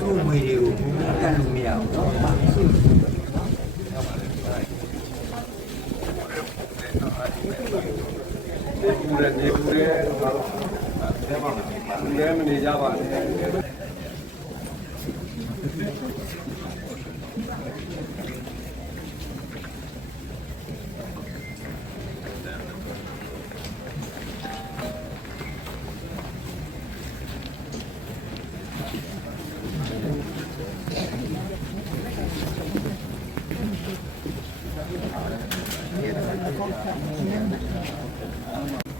သူ့ဝေတွေကိုကတ်လို့မရဘူးနော်ပူတယ်နေပူတယ်လည်းမနေကြပါနဲ့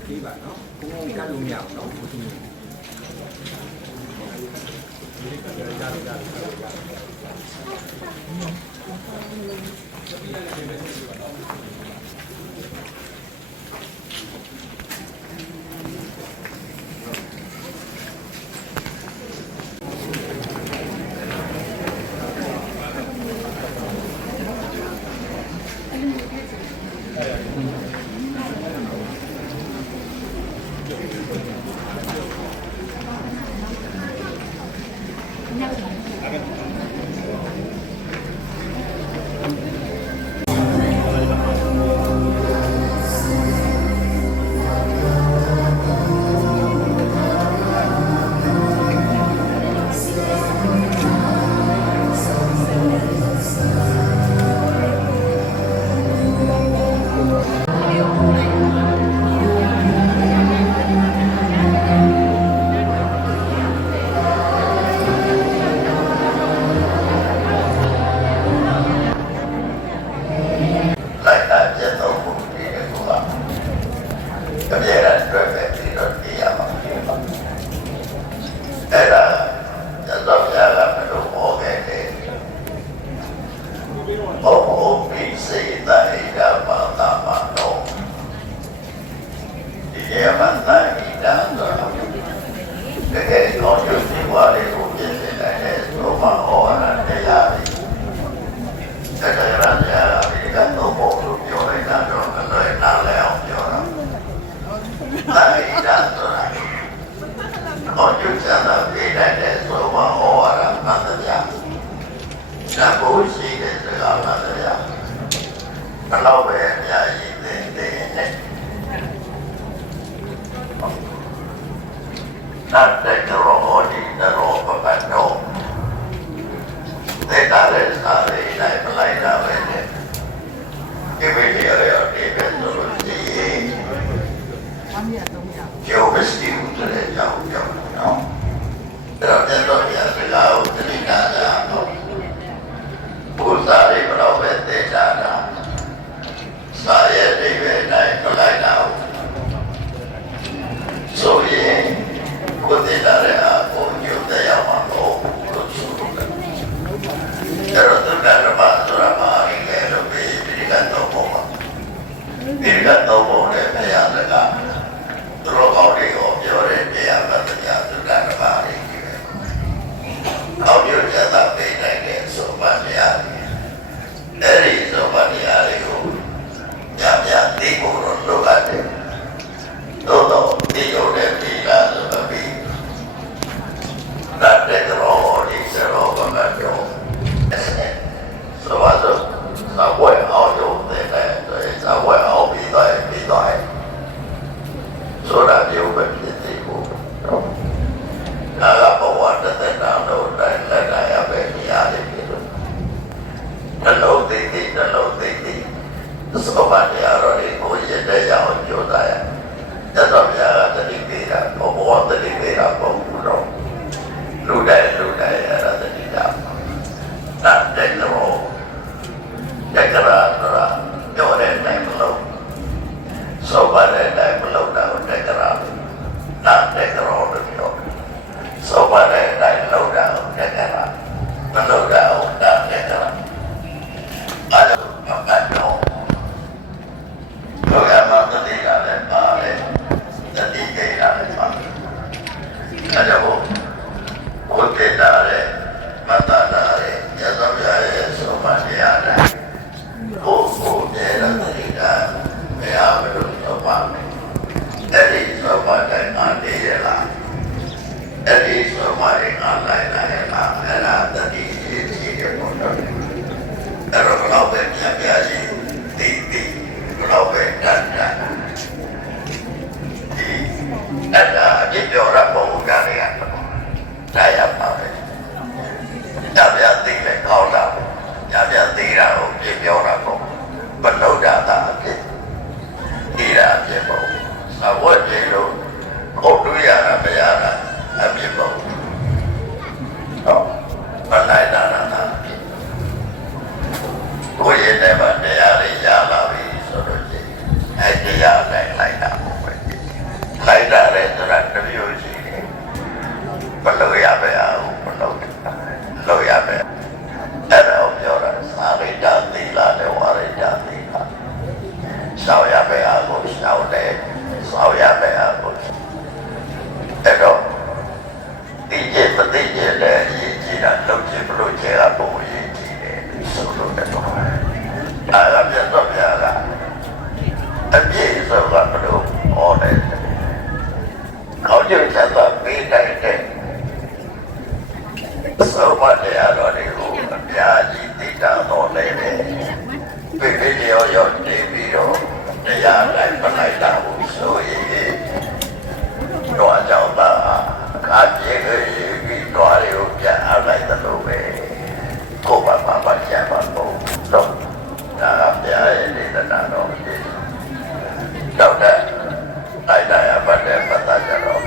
ဒီပါနော်ကိုကတ်လို့မရဘူးနော်အဲ့ဒီဆိုမှ လိုက်လာအဲ့ဒါတတိယကြီးရဲ့ပေါ်တော့အဲ့တော့ဘလောက်ပဲပြပြကြီးတီဘလောက်ပဲတတ်တာအဲ့ဒါအပြည့်ပြောရပုံကလည်းဒါရပါပဲညပြသိလဲကောင်းတာညပြသိတာကိုပြည့်ပြောတာပေါ့ဘလို့တာအဖြစ်ဒီရာအဖြစ်ပေါ့အဝတ်ကြီးလို့ကိုတွေ့ရတာမရတာအဖြစ်ပေါ့ဟောမလိုက်တာကိုရတဲ့မှာတရားတွေရလာပြီဆိုတော့အဲ့တရားနဲ့လိုက်တာပေါ့ပဲလိုက်တာလည်းဆိုတာတမျိုးရှိတယ်ဘလို့ရပဲအောင်ဘလို့ရပဲအဲ့ဒါကိုပြောတာသာရိတ္တသီလနဲ့ဝါရိတ္တသီလရှောင်ရပဲအောင်ကိုရှောင်တယ်ဆောင်ရပဲအောင်ကိုအဲ့တော့ဒီကျမသိကျတဲ့အရေးကြီးတာလုပ်ချင်ဘလို့ချေကပုံရေးကြီးတယ်ဆိုလို့တော့အားရပြတော့ပြတာအပြည့်စုံကဘလို့ဟောတယ်ကောင်းကျိုးချက်သာပေးနိုင်တဲ့သောမတရားတော်တွေကိုအများကြီးသိတာတော်လည်းပဲပြည့်ပြည့်ရောနေပြီးတော့တရားလိုက်မလိုက်တာဘူးဆိုရင်တော့ကြောင့်သာကာပြေကြီးပြီးတော့ရုပ်ပြအလိုက်တယ်လို့ပဲကိုယ်ပါကြပါတော့တော့ဒါပြရဲ့နေတာတော့တော့တိုက်တာရပတ်တယ်ပတ်တာကြတော့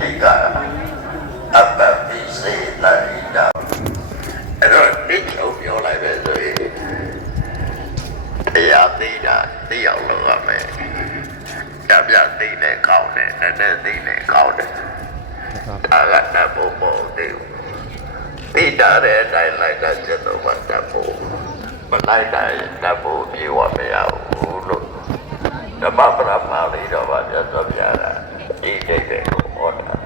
ဒီကအပ္ပပိစေလိုက်တာအဲ့တော့ဒီလိုပြောလိုက်ပဲဆိုရင်တရားသိတာသိအောင်လုပ်ရမယ်ကြပြသိတယ်ကောင်းတယ်နဲ့သိတယ်ကောင်းတယ်ဒါကတတ်ဖို့ပေါ့သိတာတဲ့အတိုင်းလိုက်တာချက်တော့မှတတ်ဖို့မလိုက်တာတတ်ဖို့ပြေဝမရဘူးလို့ဓမ္မပရမလေးတော့ပါပြတ်သွားပြတာဒီဒိတ်တဲ့ကိုဟောတာ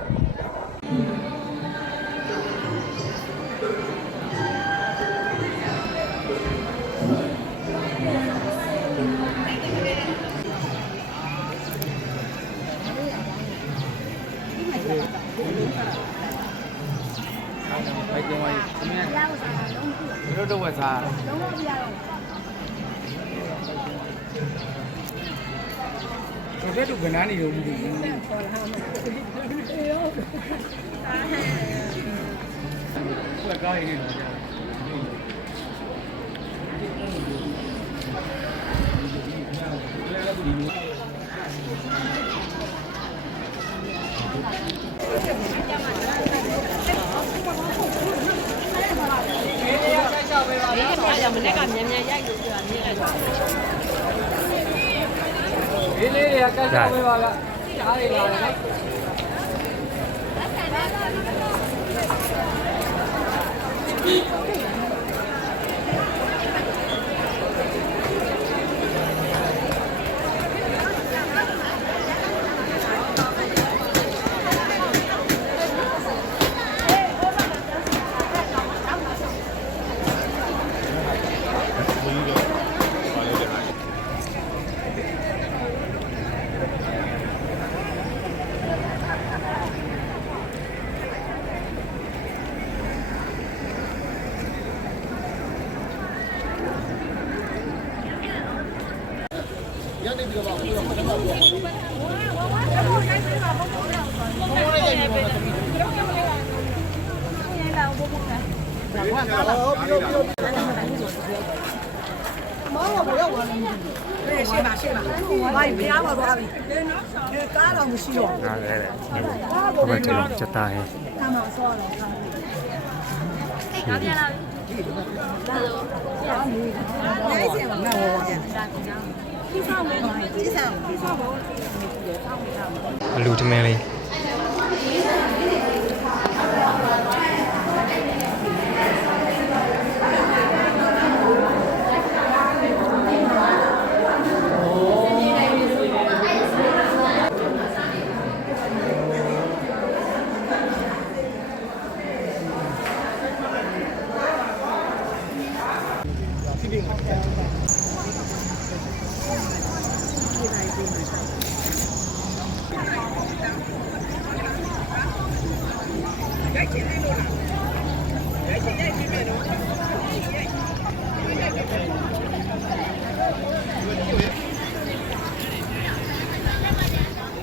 ဘယ်ကျင်းဝိုင်းအမြဲတို့တော့ဝက်စားလုံးဝပြရတော့ဒီတူကနားနေလို့မသိဘူးပေါ်လာမှာလက်ကားရည်နေတော့ရမနေ့ကမြန်မြန်ရိုက်လို့ပြောနေလိုက်ပါဒီလေးတွေကကတ်ကြောက်ပေးပါကကြားရလာတယ်ကားတော့မရှိတော့ဘူးကားလည်းဘယ်လိုချက်သားရဲ့ကားမှာဆောတော့ကားပြန်လာပြီဒါလို့နိုင်စင်မှာငါ့ဘောပြန်ကြီးဆောင်မယ်ကြီးဆောင်ဘောအလူတမင်းလေး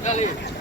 ဒါလေး